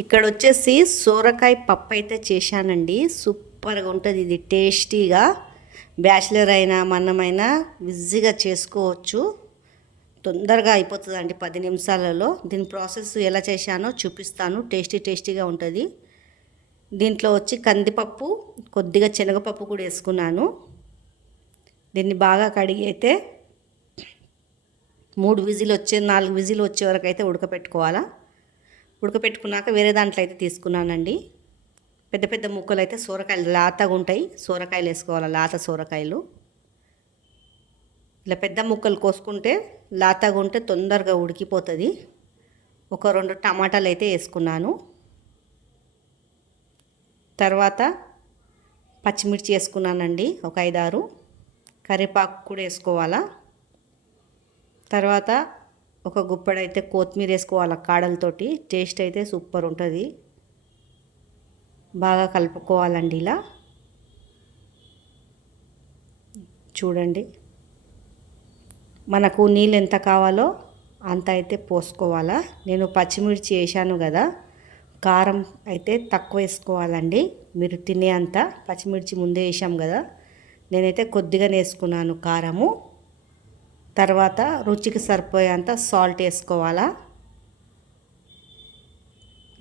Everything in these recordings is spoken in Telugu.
ఇక్కడ వచ్చేసి సోరకాయ పప్పు అయితే చేశానండి. సూపర్గా ఉంటుంది ఇది, టేస్టీగా. బ్యాచిలర్ అయినా మనమైనా ఈజీగా చేసుకోవచ్చు, తొందరగా అయిపోతుందండి 10 నిమిషాలలో. దీని ప్రాసెస్ ఎలా చేశానో చూపిస్తాను. టేస్టీగా ఉంటుంది. దీంట్లో వచ్చి కందిపప్పు, కొద్దిగా శనగపప్పు కూడా వేసుకున్నాను. దీన్ని బాగా కడిగి అయితే 4 విజిల్ వచ్చే వరకు అయితే ఉడకపెట్టుకోవాలా. ఉడకపెట్టుకున్నాక వేరే దాంట్లో అయితే తీసుకున్నానండి. పెద్ద పెద్ద ముక్కలు అయితే సోరకాయలు లాతగా ఉంటాయి, సోరకాయలు వేసుకోవాలి, లాత సోరకాయలు. ఇలా పెద్ద ముక్కలు కోసుకుంటే లాతగా ఉంటే తొందరగా ఉడికిపోతుంది. ఒక 2 టమాటాలు అయితే వేసుకున్నాను. తర్వాత పచ్చిమిర్చి వేసుకున్నానండి, ఒక 5-6. కరివేపాకు కూడా వేసుకోవాలా. తర్వాత ఒక గుప్పెడైతే కొత్తిమీర వేసుకోవాలి కాడలతోటి. టేస్ట్ అయితే సూపర్ ఉంటుంది. బాగా కలుపుకోవాలండి. ఇలా చూడండి, మనకు నీళ్ళు ఎంత కావాలో అంత అయితే పోసుకోవాలా. నేను పచ్చిమిర్చి వేసాను కదా, కారం అయితే తక్కువ వేసుకోవాలండి. మీరు తినే అంత పచ్చిమిర్చి ముందే వేసాం కదా, నేనైతే కొద్దిగానే వేసుకున్నాను కారము. తర్వాత రుచికి సరిపోయేంత సాల్ట్ వేసుకోవాలా.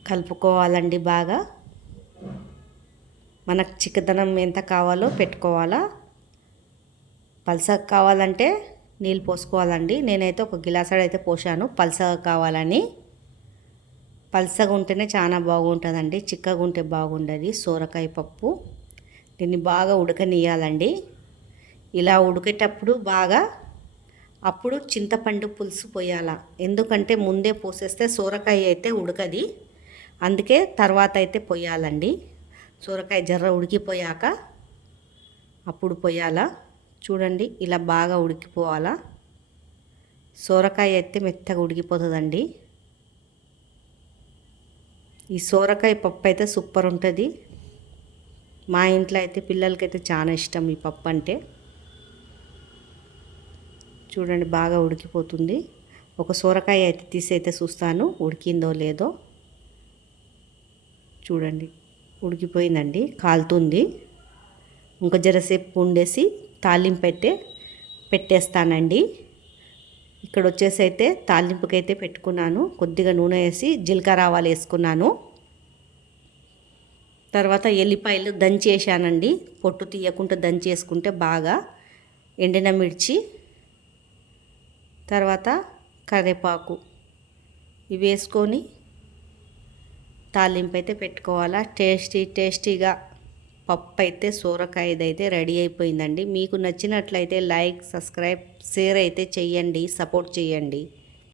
కలుపుకోవాలండి బాగా. మనకు చిక్కదనం ఎంత కావాలో పెట్టుకోవాలా. పల్సగా కావాలంటే నీళ్ళు పోసుకోవాలండి. నేనైతే ఒక గిలాసాడు అయితే పోసాను, పల్సగా కావాలని. పల్సగా ఉంటేనే చాలా బాగుంటుందండి, చిక్కగా ఉంటే బాగుండదు సోరకాయ పప్పు. దీన్ని బాగా ఉడకనియాలండి. ఇలా ఉడికేటప్పుడు బాగా అప్పుడు చింతపండు పులుసు పోయాలా. ఎందుకంటే ముందే పోసేస్తే సోరకాయ అయితే ఉడకది, అందుకే తర్వాత అయితే పోయాలండి. సోరకాయ జర్ర ఉడికిపోయాక అప్పుడు పోయాలా. చూడండి, ఇలా బాగా ఉడికిపోవాలా. సోరకాయ అయితే మెత్తగా ఉడికిపోతుందండి. ఈ సోరకాయ పప్పు అయితే సూపర్ ఉంటుంది. మా ఇంట్లో అయితే పిల్లలకైతే చాలా ఇష్టం ఈ పప్పు అంటే. చూడండి, బాగా ఉడికిపోతుంది. ఒక సోరకాయ అయితే తీసి అయితే చూస్తాను ఉడికిందో లేదో. చూడండి, ఉడికిపోయిందండి, కాలుతుంది. ఇంకా జరసేపు ఉండేసి తాలింపు అయితే పెట్టేస్తానండి. ఇక్కడ వచ్చేసి అయితే తాలింపుకి అయితే పెట్టుకున్నాను. కొద్దిగా నూనె వేసి జీలకర్ర ఆవాలు వేసుకున్నాను. తర్వాత ఎల్లిపాయలు దంచి వేసానండి, పొట్టు తీయకుండా దంచి వేసుకుంటే బాగా. ఎండిన మిర్చి, తర్వాత కరివేపాకు, ఇవి వేసుకొని తాలింపు అయితే పెట్టుకోవాలా. టేస్టీగా పప్పు అయితే సోరకాయది అయితే రెడీ అయిపోయిందండి. మీకు నచ్చినట్లయితే లైక్, సబ్స్క్రైబ్, షేర్ అయితే చెయ్యండి, సపోర్ట్ చేయండి.